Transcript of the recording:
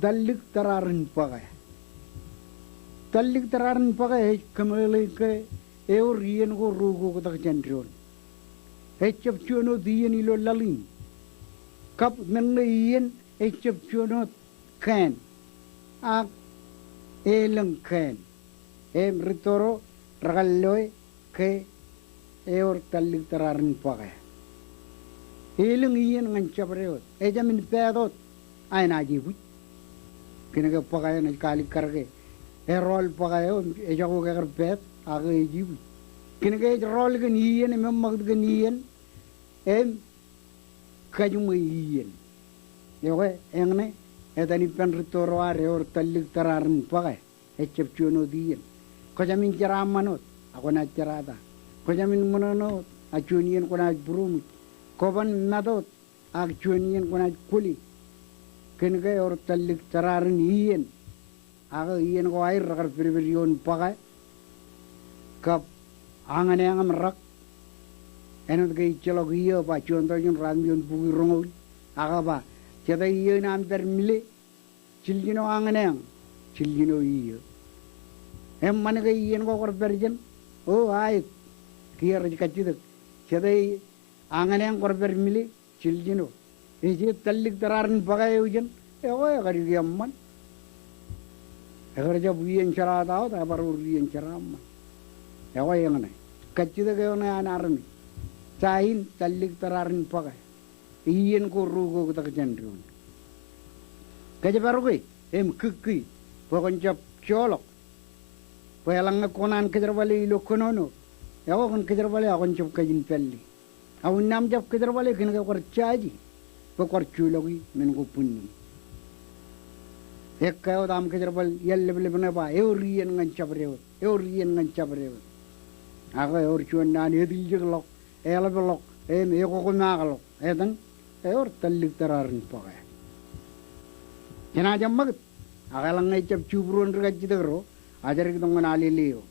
dalik tararin pakai. Dalik tararin pakai kembali ke eurian ko rugo ko tak jendron. Ecap cuno dian ilo lalin. Kap menleian ecap cuno kan. Ak elang kan. Ritoro ragalloy ke eur dalik tararin pakai. Elang ian ngancap reot. Eja min pedot. Ay najibut. Kinaga pakai na kali karge. Rol pakai eja ko kakar pet. Aga ejibut. Kinaga rol kan ian memang kan ian. Kajuma ian. Yoke engne. Etani pen ritoro are eur dalik tararin pakai. Ecap cuno dian. Kajamin ceramanot. Ako na cerata. Kajamin mononot. Acunian ko na burumut. Koban nadot akcuanian kuna kuli kenga or talik tararin ian aga ian ko air rakar priberion pakai kap angane angam rak enot gay celok iya pa contoh yung rambion pugi rongol aga ba ceta iya nam termile ciljino angane ang ciljino iya mana gay ian ko kor perjen oh ay kiyar kacidak ceta അങ്ങനെ കുറപ്പരമില് ചിൽജിനോ ഈ തല്ലിക്ക് തറാറിന് പകയുജൻ ഏവോ കരിയമ്മൻ എകർജ പുയ്യൻ ചെറാതാവോ താപർ ഉറിയൻ ചെറാമ്മൻ ഏവോ എങ്ങനെ കച്ചിതൊക്കെ ഞാൻ അറിഞ്ഞു ചായൻ തല്ലിക്ക് തറാറിന് പക ഈയൻ കൊറൂകോ തക്ക ചെണ്ടുണ്ട് കജ പറകോയ് കിക്കി പൊകഞ്ച ചോളോ പോയലങ്ങ കോനാൻ കജർവലി ലൊക്കനോനോ ഏവോ കൊൻ കജർവലി അകൊഞ്ച കജിൻ Pelli Awun nam jap kedar balik kena kau caji, kau culogi menunggu punni. Kau dam kedar balik yel lebih apa? Eurian ngan cabrewot, eurian ngan cabrewot. Aku eur cuan nani edil jelok, belok, eko kau nagalok, dan eur talik terarin pakai. Jenajah maget, aku langai cap cubruan rekat jidero, ajar kita mengenali leo.